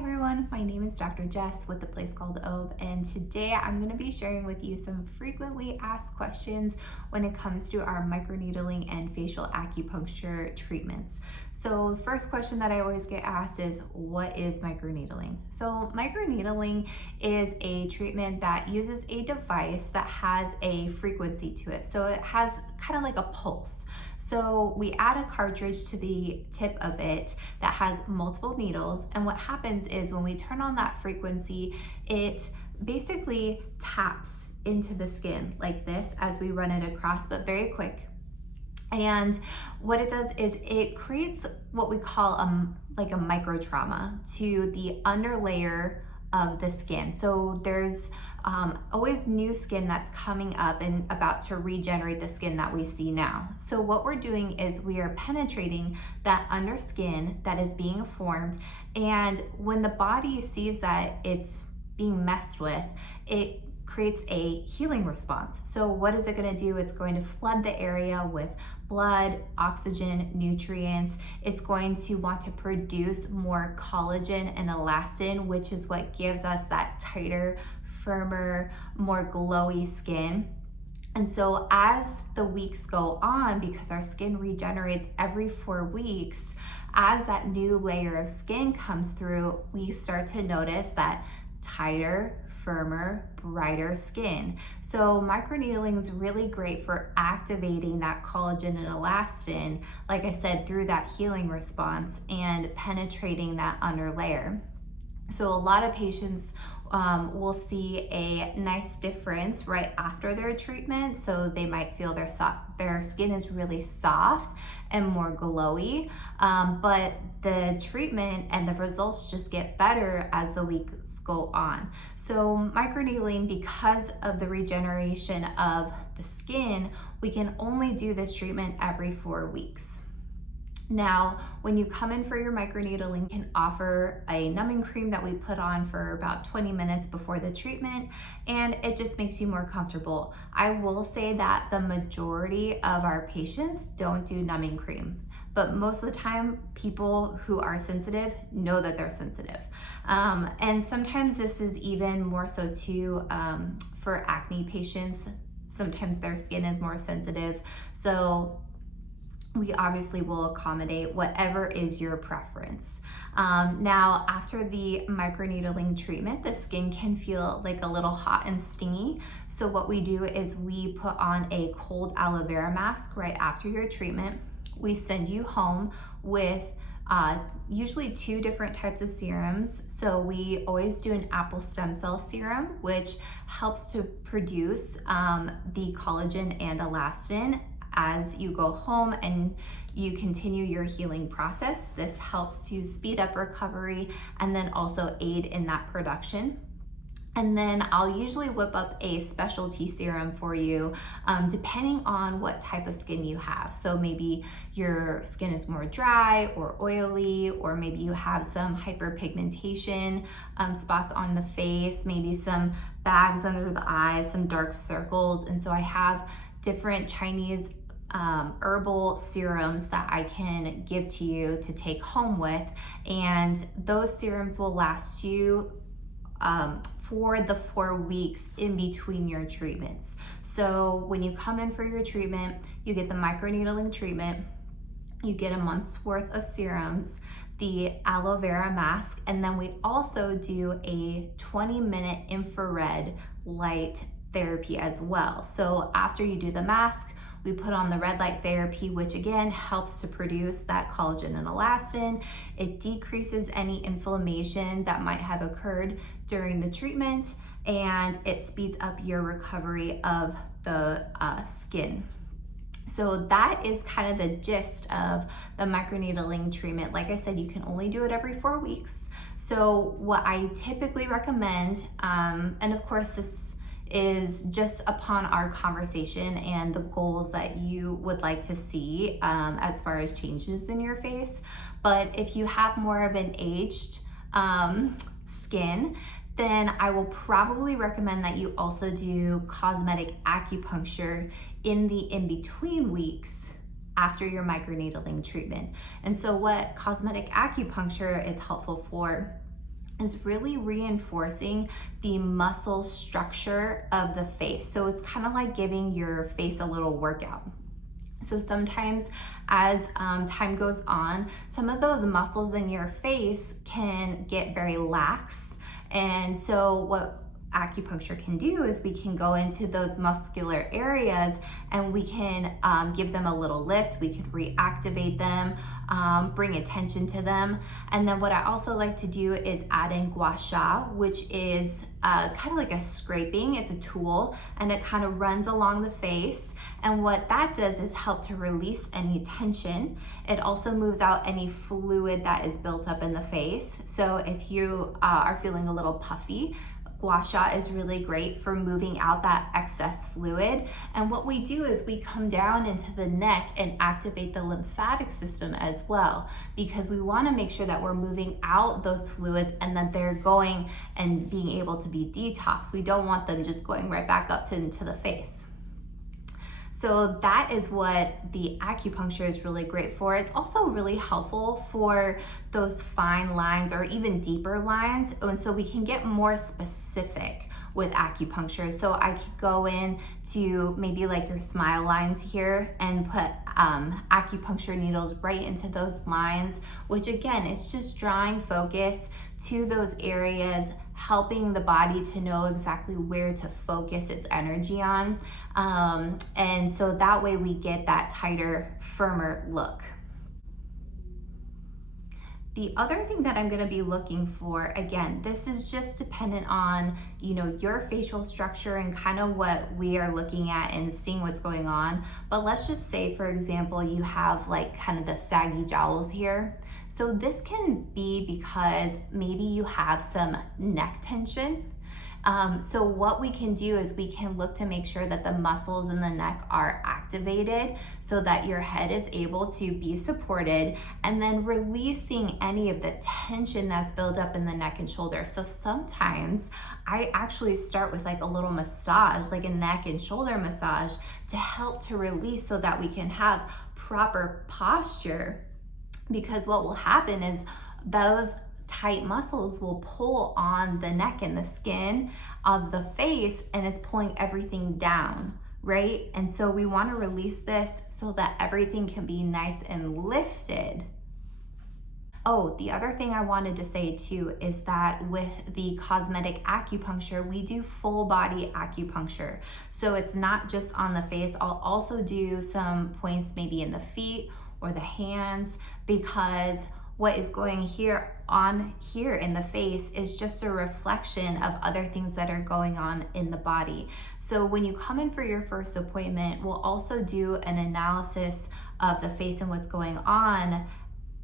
everyone, my name is Dr. Jess with the place called Obe, and today I'm going to be sharing with you some frequently asked questions when it comes to our microneedling and facial acupuncture treatments. So the first question that I always get asked is, what is microneedling? So microneedling is a treatment that uses a device that has a frequency to it. So it has kind of like a pulse. So we add a cartridge to the tip of it that has multiple needles, and what happens is when we turn on that frequency, it basically taps into the skin like this as we run it across, but very quick. And what it does is it creates what we call like a micro trauma to the underlayer of the skin. So there's always new skin that's coming up and about to regenerate the skin that we see now. So what we're doing is we are penetrating that under skin that is being formed, and when the body sees that it's being messed with, it creates a healing response. So what is it going to do? It's going to flood the area with blood, oxygen, nutrients. It's going to want to produce more collagen and elastin, which is what gives us that tighter, firmer, more glowy skin. And so as the weeks go on, because our skin regenerates every 4 weeks, as that new layer of skin comes through, we start to notice that tighter, firmer, brighter skin. So microneedling is really great for activating that collagen and elastin, like I said, through that healing response and penetrating that under layer. So a lot of patients will see a nice difference right after their treatment. So they might feel their skin is really soft and more glowy, but the treatment and the results just get better as the weeks go on. So microneedling, because of the regeneration of the skin, we can only do this treatment every 4 weeks. Now, when you come in for your microneedling, we can offer a numbing cream that we put on for about 20 minutes before the treatment, and it just makes you more comfortable. I will say that the majority of our patients don't do numbing cream, but most of the time, people who are sensitive know that they're sensitive. And sometimes this is even more so too for acne patients. Sometimes their skin is more sensitive. So we obviously will accommodate whatever is your preference. Now, after the microneedling treatment, the skin can feel like a little hot and stingy. So what we do is we put on a cold aloe vera mask right after your treatment. We send you home with usually 2 different types of serums. So we always do an apple stem cell serum, which helps to produce the collagen and elastin as you go home and you continue your healing process. This helps to speed up recovery and then also aid in that production. And then I'll usually whip up a specialty serum for you, depending on what type of skin you have. So maybe your skin is more dry or oily, or maybe you have some hyperpigmentation spots on the face, maybe some bags under the eyes, some dark circles. And so I have different Chinese herbal serums that I can give to you to take home with, and those serums will last you for the 4 weeks in between your treatments. So when you come in for your treatment, you get the microneedling treatment, you get a month's worth of serums, the aloe vera mask, and then we also do a 20-minute infrared light therapy as well. So after you do the mask, we put on the red light therapy, which again helps to produce that collagen and elastin. It decreases any inflammation that might have occurred during the treatment, and it speeds up your recovery of the skin. So that is kind of the gist of the microneedling treatment. Like I said, you can only do it every 4 weeks. So what I typically recommend, and of course this is just upon our conversation and the goals that you would like to see as far as changes in your face. But if you have more of an aged skin, then I will probably recommend that you also do cosmetic acupuncture in the in-between weeks after your microneedling treatment. And so what cosmetic acupuncture is helpful for is really reinforcing the muscle structure of the face. So it's kind of like giving your face a little workout. So sometimes as time goes on, some of those muscles in your face can get very lax. And so what acupuncture can do is we can go into those muscular areas and we can give them a little lift. We can reactivate them, bring attention to them. And then what I also like to do is add in gua sha, which is kind of like a scraping. It's a tool and it kind of runs along the face. And what that does is help to release any tension. It also moves out any fluid that is built up in the face. So if you are feeling a little puffy, gua sha is really great for moving out that excess fluid. And what we do is we come down into the neck and activate the lymphatic system as well, because we want to make sure that we're moving out those fluids and that they're going and being able to be detoxed. We don't want them just going right back up into the face. So that is what the acupuncture is really great for. It's also really helpful for those fine lines or even deeper lines. And so we can get more specific with acupuncture. So I could go in to maybe like your smile lines here and put acupuncture needles right into those lines, which again, it's just drawing focus to those areas, helping the body to know exactly where to focus its energy on. And so that way we get that tighter, firmer look. The other thing that I'm going to be looking for, again, this is just dependent on, your facial structure and kind of what we are looking at and seeing what's going on. But let's just say, for example, you have like kind of the saggy jowls here. So this can be because maybe you have some neck tension. So what we can do is we can look to make sure that the muscles in the neck are activated so that your head is able to be supported, and then releasing any of the tension that's built up in the neck and shoulder. So sometimes I actually start with like a little massage, like a neck and shoulder massage, to help to release so that we can have proper posture, because what will happen is those tight muscles will pull on the neck and the skin of the face, and it's pulling everything down, right? And so we want to release this so that everything can be nice and lifted. Oh, the other thing I wanted to say too is that with the cosmetic acupuncture, we do full body acupuncture. So it's not just on the face. I'll also do some points maybe in the feet or the hands, because what is going here in the face is just a reflection of other things that are going on in the body. So when you come in for your first appointment, we'll also do an analysis of the face and what's going on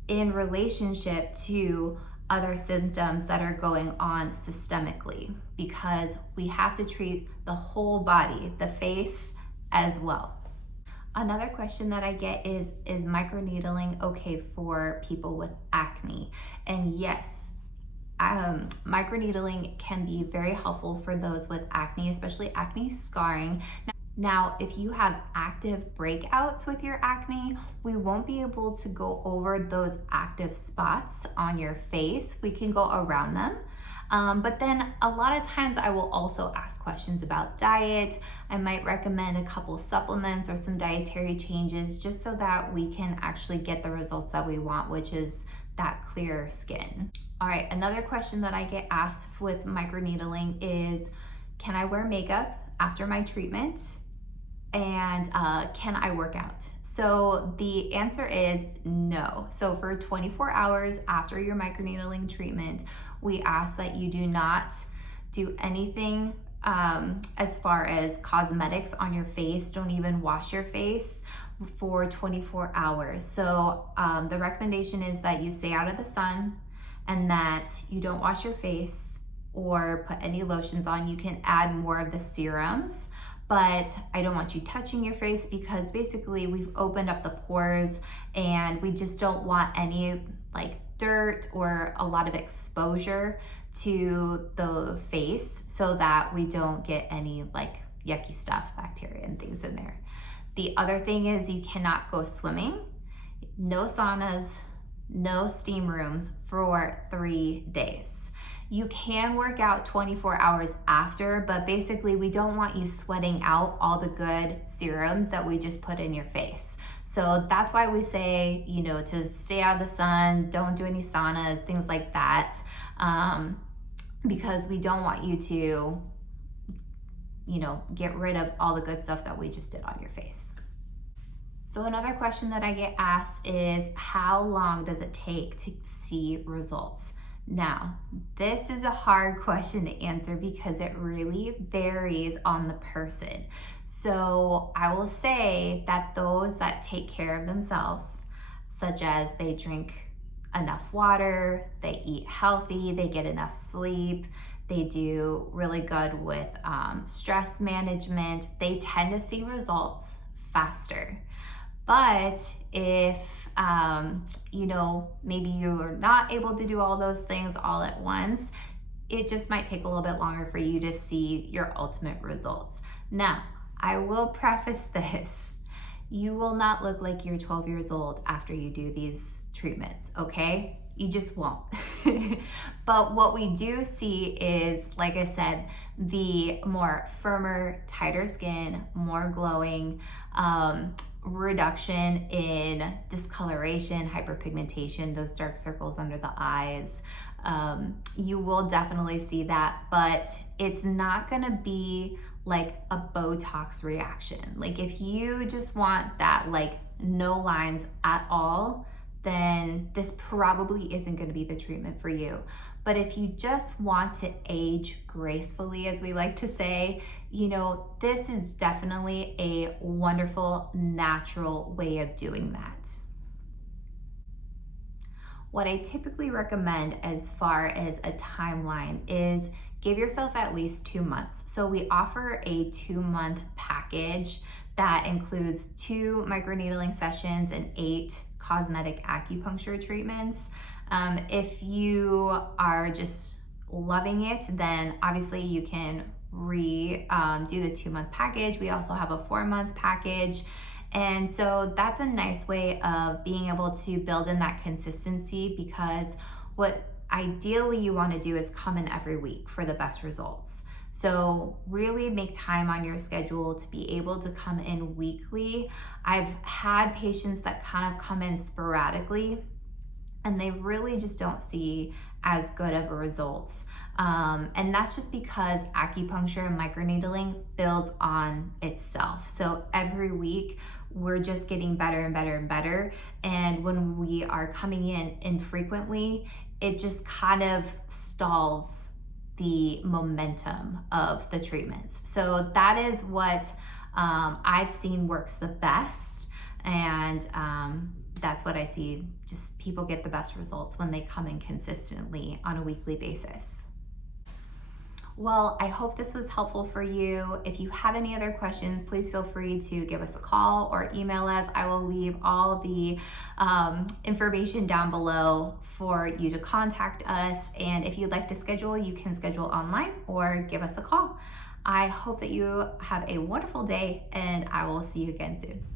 in relationship to other symptoms that are going on systemically, because we have to treat the whole body, the face as well. Another question that I get is microneedling okay for people with acne? And yes, microneedling can be very helpful for those with acne, especially acne scarring. Now, if you have active breakouts with your acne, we won't be able to go over those active spots on your face. We can go around them. But then a lot of times I will also ask questions about diet. I might recommend a couple supplements or some dietary changes just so that we can actually get the results that we want, which is that clear skin. All right, another question that I get asked with microneedling is, can I wear makeup after my treatment? And can I work out? So the answer is no. So for 24 hours after your microneedling treatment, we ask that you do not do anything as far as cosmetics on your face. Don't even wash your face for 24 hours. So the recommendation is that you stay out of the sun and that you don't wash your face or put any lotions on. You can add more of the serums, but I don't want you touching your face, because basically we've opened up the pores and we just don't want any like dirt or a lot of exposure to the face so that we don't get any like yucky stuff, bacteria and things in there. The other thing is you cannot go swimming, no saunas, no steam rooms for 3 days. You can work out 24 hours after, but basically we don't want you sweating out all the good serums that we just put in your face. So that's why we say, you know, to stay out of the sun, don't do any saunas, things like that, because we don't want you to, you know, get rid of all the good stuff that we just did on your face. So another question that I get asked is, how long does it take to see results? Now, this is a hard question to answer because it really varies on the person. So I will say that those that take care of themselves, such as they drink enough water, they eat healthy, they get enough sleep, they do really good with stress management, they tend to see results faster. But if, you know, maybe you're not able to do all those things all at once, it just might take a little bit longer for you to see your ultimate results. Now, I will preface this. You will not look like you're 12 years old after you do these treatments, okay? You just won't. But what we do see is, like I said, the more firmer, tighter skin, more glowing, reduction in discoloration, hyperpigmentation, those dark circles under the eyes. You will definitely see that, but it's not gonna be like a Botox reaction. Like if you just want that, like no lines at all, then this probably isn't gonna be the treatment for you. But if you just want to age gracefully, as we like to say, you know, this is definitely a wonderful, natural way of doing that. What I typically recommend as far as a timeline is give yourself at least 2 months. So we offer a 2-month package that includes 2 microneedling sessions and 8 cosmetic acupuncture treatments. If you are just loving it, then obviously you can do the 2-month package. We also have a 4-month package. And so that's a nice way of being able to build in that consistency, because what ideally you want to do is come in every week for the best results. So really make time on your schedule to be able to come in weekly. I've had patients that kind of come in sporadically and they really just don't see as good of a results. And that's just because acupuncture and microneedling builds on itself. So every week we're just getting better and better and better. And when we are coming in infrequently, it just kind of stalls the momentum of the treatments. So that is what I've seen works the best. And that's what I see, just people get the best results when they come in consistently on a weekly basis. Well, I hope this was helpful for you. If you have any other questions, please feel free to give us a call or email us. I will leave all the information down below for you to contact us. And if you'd like to schedule, you can schedule online or give us a call. I hope that you have a wonderful day, and I will see you again soon.